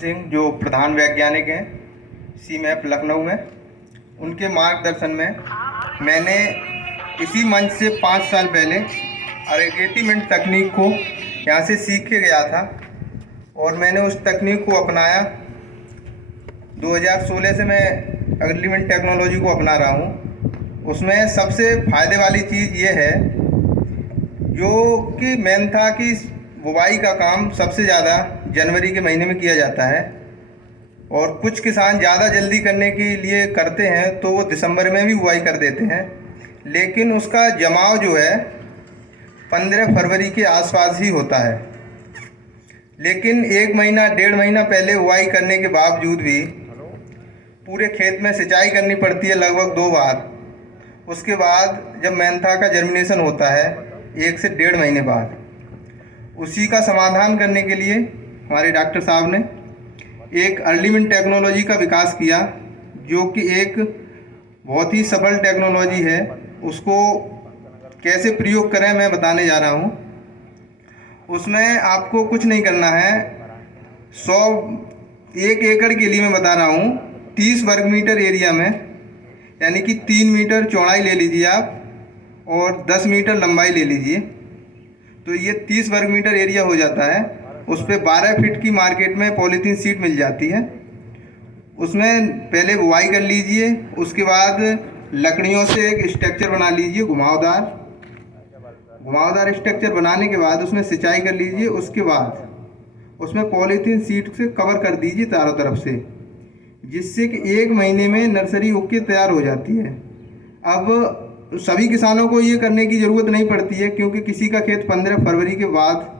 सिंह जो प्रधान वैज्ञानिक हैं सीमैप लखनऊ में, उनके मार्गदर्शन में मैंने इसी मंच से 5 साल पहले अरेगेतीमेंट तकनीक को यहाँ से सीख के गया था और मैंने उस तकनीक को अपनाया। 2016 से मैं एग्रीमेंट टेक्नोलॉजी को अपना रहा हूँ। उसमें सबसे फ़ायदे वाली चीज़ ये है जो कि मेन था कि बुवाई का काम सबसे ज़्यादा जनवरी के महीने में किया जाता है और कुछ किसान ज़्यादा जल्दी करने के लिए करते हैं तो वो दिसंबर में भी बुवाई कर देते हैं, लेकिन उसका जमाव जो है 15 फरवरी के आसपास ही होता है। लेकिन 1 महीना 1.5 महीना पहले बुवाई करने के बावजूद भी पूरे खेत में सिंचाई करनी पड़ती है लगभग 2 बार। उसके बाद जब मेंथा का जर्मिनेशन होता है 1 से 1.5 महीने बाद, उसी का समाधान करने के लिए हमारे डॉक्टर साहब ने एक अर्लीमेंट टेक्नोलॉजी का विकास किया, जो कि एक बहुत ही सफल टेक्नोलॉजी है। उसको कैसे प्रयोग करें मैं बताने जा रहा हूँ। उसमें आपको कुछ नहीं करना है। 1 एकड़ के लिए मैं बता रहा हूँ 30 वर्ग मीटर एरिया में, यानी कि 3 मीटर चौड़ाई ले लीजिए आप और 10 मीटर लंबाई ले लीजिए, तो ये 30 वर्ग मीटर एरिया हो जाता है। उस पर 12 फीट की मार्केट में पॉलीथीन सीट मिल जाती है। उसमें पहले बुवाई कर लीजिए, उसके बाद लकड़ियों से एक स्ट्रक्चर बना लीजिए घुमावदार स्ट्रक्चर बनाने के बाद उसमें सिंचाई कर लीजिए। उसके बाद उसमें पॉलीथीन सीट से कवर कर दीजिए चारों तरफ से, जिससे कि 1 महीने में नर्सरी उग के तैयार हो जाती है। अब सभी किसानों को ये करने की ज़रूरत नहीं पड़ती है, क्योंकि किसी का खेत 15 फरवरी के बाद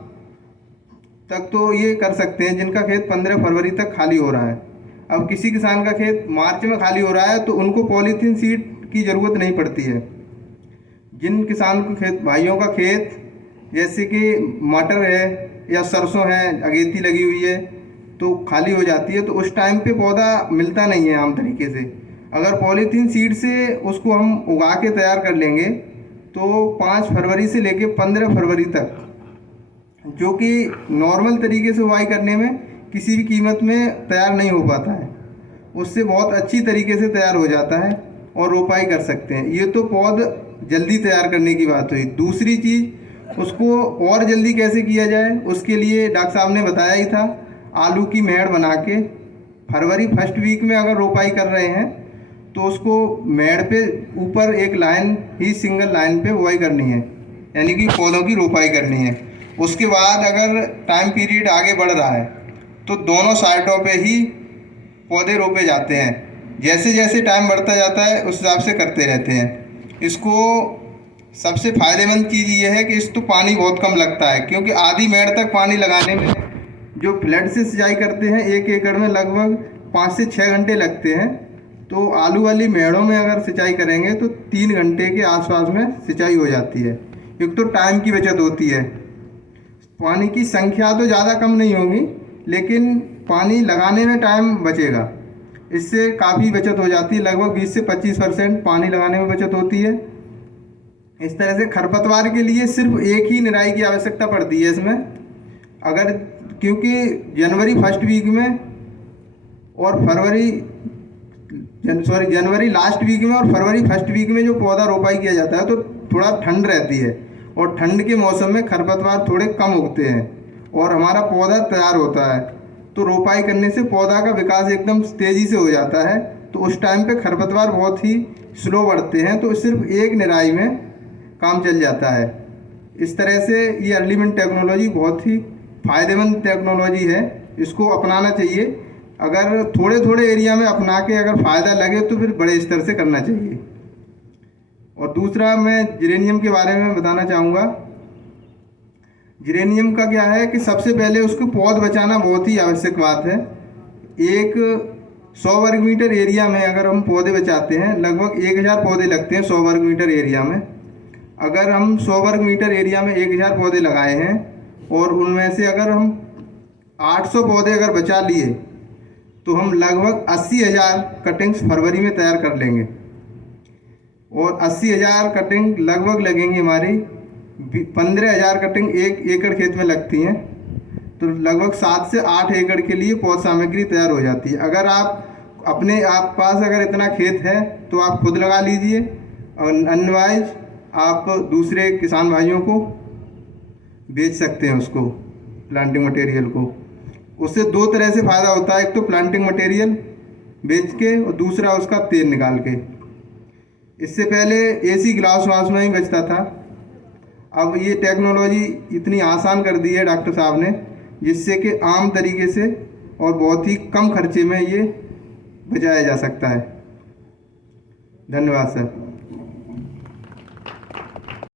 तक तो ये कर सकते हैं जिनका खेत 15 फरवरी तक खाली हो रहा है। अब किसी किसान का खेत मार्च में खाली हो रहा है तो उनको पॉलीथीन सीट की ज़रूरत नहीं पड़ती है। जिन किसान को खेत भाइयों का खेत जैसे कि मटर है या सरसों है, अगेती लगी हुई है, तो खाली हो जाती है, तो उस टाइम पे पौधा मिलता नहीं है आम तरीके से। अगर पॉलीथीन सीड से उसको हम उगा के तैयार कर लेंगे तो 5 फरवरी से लेके 15 फरवरी तक, जो कि नॉर्मल तरीके से उगाई करने में किसी भी कीमत में तैयार नहीं हो पाता है, उससे बहुत अच्छी तरीके से तैयार हो जाता है और रोपाई कर सकते हैं। ये तो पौध जल्दी तैयार करने की बात हुई। दूसरी चीज़, उसको और जल्दी कैसे किया जाए, उसके लिए डॉक्टर साहब ने बताया ही था, आलू की मेड़ बना के फरवरी फर्स्ट वीक में अगर रोपाई कर रहे हैं तो उसको मेड़ पे ऊपर एक लाइन ही सिंगल लाइन पे बुवाई करनी है, यानी कि पौधों की रोपाई करनी है। उसके बाद अगर टाइम पीरियड आगे बढ़ रहा है तो दोनों साइडों पे ही पौधे रोपे जाते हैं। जैसे जैसे टाइम बढ़ता जाता है उस हिसाब से करते रहते हैं। इसको सबसे फ़ायदेमंद चीज़ ये है कि इस तो पानी बहुत कम लगता है, क्योंकि आधी मेड़ तक पानी लगाने में जो फ्लड से सिंचाई करते हैं 1 एकड़ में लगभग 5 से 6 घंटे लगते हैं, तो आलू वाली मेड़ों में अगर सिंचाई करेंगे तो 3 घंटे के आसपास में सिंचाई हो जाती है। एक तो टाइम की बचत होती है, पानी की संख्या तो ज़्यादा कम नहीं होगी, लेकिन पानी लगाने में टाइम बचेगा, इससे काफ़ी बचत हो जाती है। लगभग 20 से 25% पानी लगाने में बचत होती है। इस तरह से खरपतवार के लिए सिर्फ एक ही निराई की आवश्यकता पड़ती है इसमें। अगर क्योंकि जनवरी फर्स्ट वीक में और जनवरी लास्ट वीक में और फरवरी फर्स्ट वीक में जो पौधा रोपाई किया जाता है तो थोड़ा ठंड रहती है, और ठंड के मौसम में खरपतवार थोड़े कम उगते हैं और हमारा पौधा तैयार होता है, तो रोपाई करने से पौधा का विकास एकदम तेज़ी से हो जाता है। तो उस टाइम पे खरपतवार बहुत ही स्लो बढ़ते हैं, तो सिर्फ एक निराई में काम चल जाता है। इस तरह से ये अर्लीमेंट टेक्नोलॉजी बहुत ही फ़ायदेमंद टेक्नोलॉजी है, इसको अपनाना चाहिए। अगर थोड़े थोड़े एरिया में अपना के अगर फ़ायदा लगे तो फिर बड़े स्तर से करना चाहिए। और दूसरा, मैं जिरेनियम के बारे में बताना चाहूँगा। जिरेनियम का क्या है कि सबसे पहले उसको पौध बचाना बहुत ही आवश्यक बात है। एक 100 वर्ग मीटर एरिया में अगर हम पौधे बचाते हैं, लगभग 1000 पौधे लगते हैं 100 वर्ग मीटर एरिया में। अगर हम 100 वर्ग मीटर एरिया में 1000 पौधे लगाए हैं और उनमें से अगर हम 800 पौधे अगर बचा लिए तो हम लगभग 80,000 कटिंग्स फरवरी में तैयार कर लेंगे, और 80,000 कटिंग लगभग लगेंगी हमारी 15,000 कटिंग 1 एकड़ खेत में लगती हैं। तो लगभग 7 से 8 एकड़ के लिए पौध सामग्री तैयार हो जाती है। अगर आप अपने आप पास अगर इतना खेत है तो आप खुद लगा लीजिए, और अनवाइज आप दूसरे किसान भाइयों को बेच सकते हैं उसको, प्लांटिंग मटेरियल को। उससे दो तरह से फ़ायदा होता है, एक तो प्लांटिंग मटेरियल बेच के और दूसरा उसका तेल निकाल के। इससे पहले एसी ग्लास वास में ही बचता था, अब ये टेक्नोलॉजी इतनी आसान कर दी है डॉक्टर साहब ने, जिससे कि आम तरीके से और बहुत ही कम खर्चे में ये बचाया जा सकता है। धन्यवाद सर।